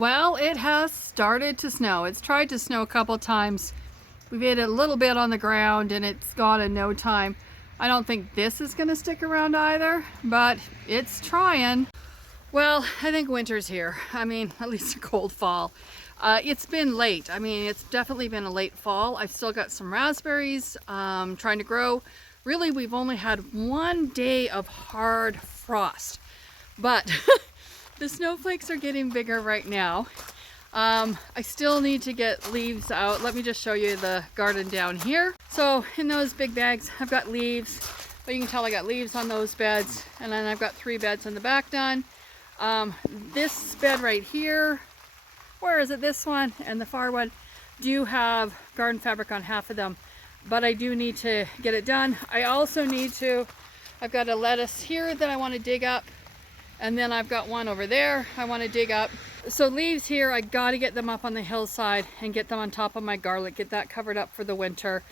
Well, it has started to snow. It's tried to snow a couple times. We've had a little bit on the ground and it's gone in no time. I don't think this is gonna stick around either, but it's trying. Well, I think winter's here. I mean, at least a cold fall. It's been late. I mean, it's definitely been a late fall. I've still got some raspberries trying to grow. Really, we've only had one day of hard frost, but the snowflakes are getting bigger right now. I still need to get leaves out. Let me just show you the garden down here. So in those big bags, I've got leaves, but you can tell I got leaves on those beds. And then I've got 3 beds in the back done. This bed right here, where is it? This one and the far one do have garden fabric on half of them, but I do need to get it done. I also need to, I've got a lettuce here that I want to dig up. And then I've got one over there I want to dig up. So leaves here, I got to get them up on the hillside and get them on top of my garlic, get that covered up for the winter.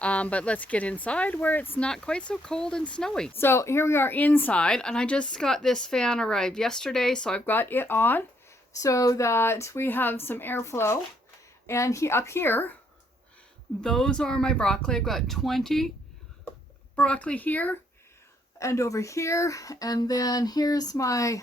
But let's get inside where it's not quite so cold and snowy. So here we are inside, and I just got this fan arrived yesterday, so I've got it on so that we have some airflow. And up here, those are my broccoli. I've got 20 broccoli here and over here, and then here's my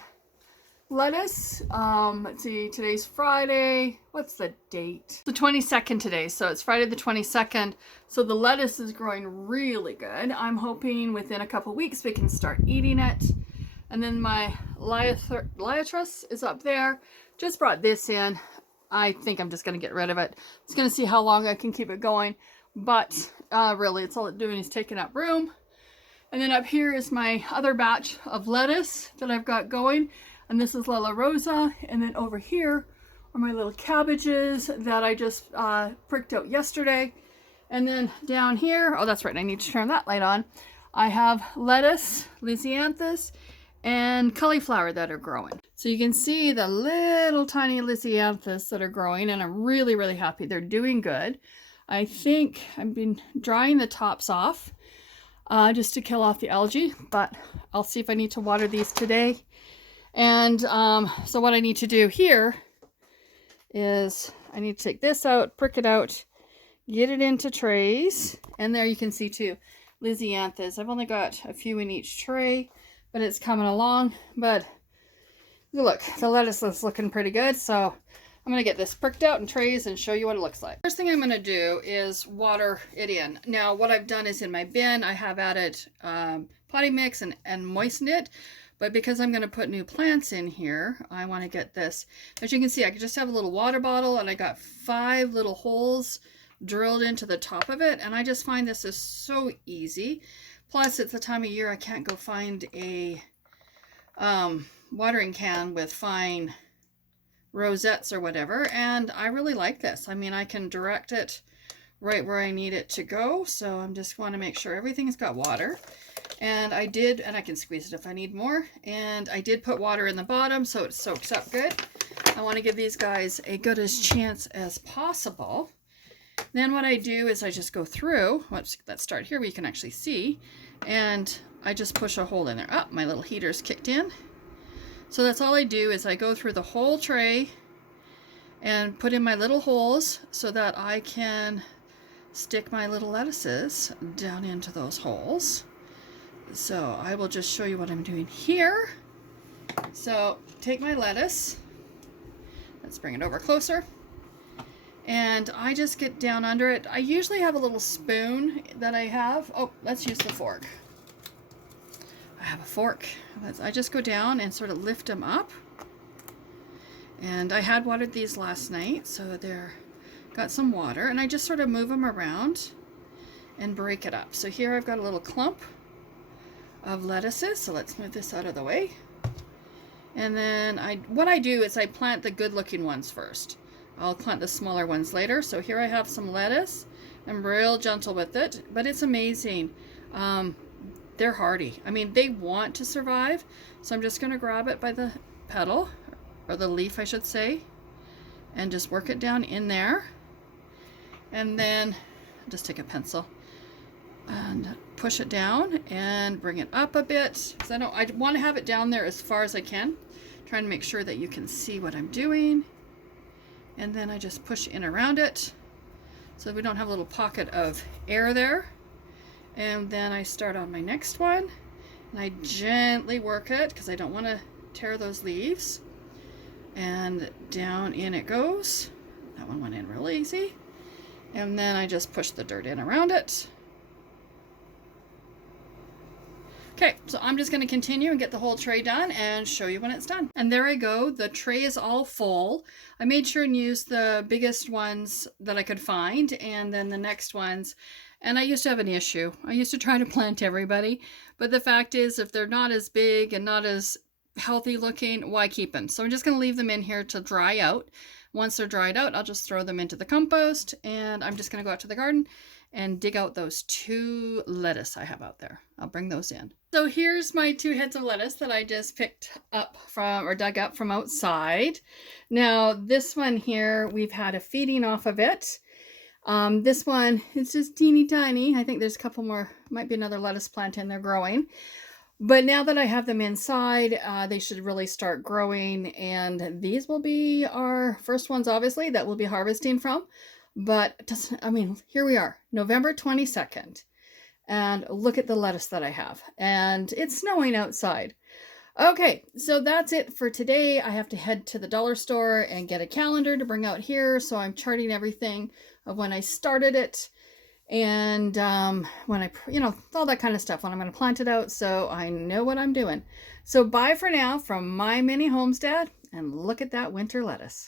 lettuce. Let's see, today's Friday. What's the date? The 22nd today, so it's Friday the 22nd. So the lettuce is growing really good. I'm hoping within a couple weeks we can start eating it. And then my liatris is up there. Just brought this in. I think I'm just going to get rid of it. Just going to see how long I can keep it going. But really, it's all it's doing is taking up room. And then up here is my other batch of lettuce that I've got going. And this is La Rosa. And then over here are my little cabbages that I just pricked out yesterday. And then down here, oh, that's right, I need to turn that light on. I have lettuce, Lisianthus, and cauliflower that are growing. So you can see the little tiny Lisianthus that are growing, and I'm really, really happy. They're doing good. I think I've been drying the tops off just to kill off the algae, but I'll see if I need to water these today. And so what I need to do here is I need to take this out, prick it out, get it into trays. And there you can see too, Lisianthus. I've only got a few in each tray, but it's coming along. But look, the lettuce is looking pretty good. So I'm going to get this pricked out in trays and show you what it looks like. First thing I'm going to do is water it in. Now what I've done is in my bin, I have added potting mix and moistened it. But because I'm going to put new plants in here, I want to get this. As you can see, I just have a little water bottle and I got 5 little holes drilled into the top of it. And I just find this is so easy. Plus, it's the time of year I can't go find a watering can with fine rosettes or whatever, and I really like this. I mean, I can direct it right where I need it to go, so I'm just want to make sure everything's got water. And I did, and I can squeeze it if I need more, and I did put water in the bottom so it soaks up good. I want to give these guys a good as chance as possible. Then what I do is I just go through, let's start here where you can actually see, and I just push a hole in there. Oh, my little heater's kicked in. So that's all I do is I go through the whole tray and put in my little holes so that I can stick my little lettuces down into those holes. So I will just show you what I'm doing here. So take my lettuce, let's bring it over closer, and I just get down under it. I usually have a little spoon that I have. Oh, let's use the fork. I have a fork. I just go down and sort of lift them up. And I had watered these last night, so they're got some water. And I just sort of move them around and break it up. So here I've got a little clump of lettuces. So let's move this out of the way. And then what I do is I plant the good-looking ones first. I'll plant the smaller ones later. So here I have some lettuce. I'm real gentle with it, but it's amazing. They're hardy. I mean, they want to survive. So I'm just going to grab it by the petal, or the leaf, I should say, and just work it down in there. And then just take a pencil and push it down and bring it up a bit. Because I want to have it down there as far as I can. Trying to make sure that you can see what I'm doing. and then I just push in around it so we don't have a little pocket of air there. And then I start on my next one, and I gently work it because I don't want to tear those leaves. And down in it goes. That one went in real easy. And then I just push the dirt in around it. Okay, so I'm just going to continue and get the whole tray done and show you when it's done. And there I go. The tray is all full. I made sure and use the biggest ones that I could find, and then the next ones. And I used to have an issue. I used to try to plant everybody, but the fact is, if they're not as big and not as healthy looking, why keep them? So I'm just going to leave them in here to dry out. Once they're dried out, I'll just throw them into the compost, and I'm just going to go out to the garden and dig out those 2 lettuce I have out there. I'll bring those in. So here's my 2 heads of lettuce that I just picked up from, or dug up from outside. Now this one here, we've had a feeding off of it. This one, it's just teeny tiny. I think there's a couple more, might be another lettuce plant in there growing. But now that I have them inside, they should really start growing, and these will be our first ones, obviously, that we'll be harvesting from. But I mean, here we are, November 22nd, and look at the lettuce that I have, and it's snowing outside. Okay, so that's it for today. I have to head to the dollar store and get a calendar to bring out here, so I'm charting everything of when I started it, and when I, all that kind of stuff, when I'm going to plant it out, so I know what I'm doing. So bye for now from my mini homestead, and look at that winter lettuce.